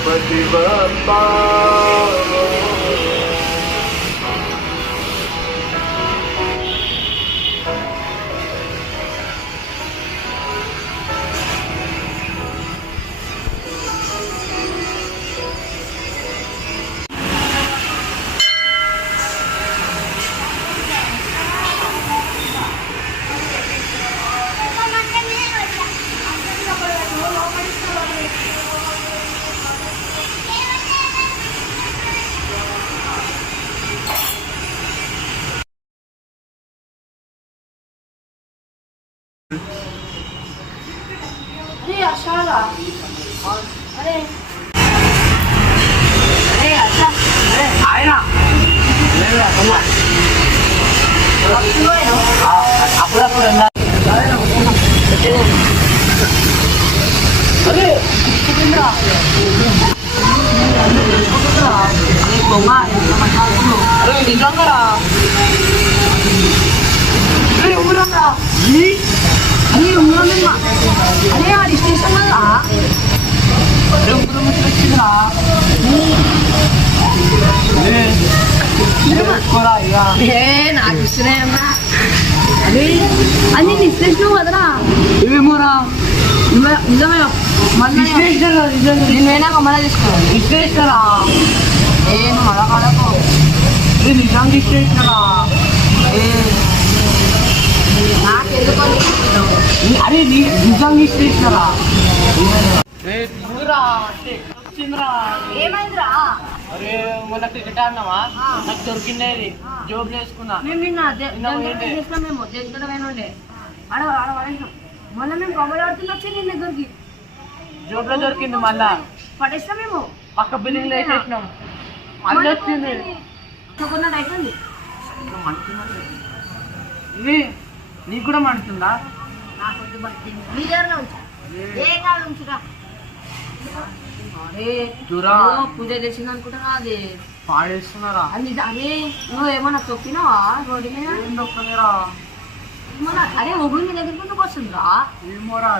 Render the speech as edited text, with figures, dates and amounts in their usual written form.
गणपति बप्पा अरे आशाला अरे अरे आशा अरे आए ना ले ला तुम अपना पूरा ना अरे कितना अरे कोमा अरे निकल करा अरे उमरा जी अरे उमरा में अरे यार स्टेशन में आ अरे उमरा में వచ్చిందిరా ఏ నాకు ఇస్తున్నాయమ్మా అదే అన్ని నిశ్చేసినావు కదరా ఇవేమోరా నిజమే మళ్ళీ నేనైనా మళ్ళీ తీసుకోవాలి నిశ్చేస్తారా ఏ నువ్వు మళ్ళా కాడకు ఇది నిజంగా నిశ్చేస్తారా ఏ నాకెందుకో అరే నిజంగా ఇష్టరా ఏమైందిరా అరే మొన్న క్రికెట్ ఆడినావా నాకు దొరికింది జోబులు వేసుకున్నా మేము ఉండే మళ్ళీ మేము కబడ్డీ ఆడుతున్నా వచ్చి నేను దగ్గరికి జోబులో దొరికింది మళ్ళా పడేస్తాం మేము పక్క బిల్డింగ్ లో వేసేసినాం మళ్ళీ వచ్చింది అయిపోయింది ఇది నీకు కూడా మండుతుందా పూజ చేసింది అనుకుంటున్నా అది పాడేస్తున్నారా అదే నువ్వు ఏమన్నా తొక్కినావా రోడ్డు మీద అరే ఒగురు మీ దగ్గరికి ఎందుకు వస్తుందిరా ఏమోరా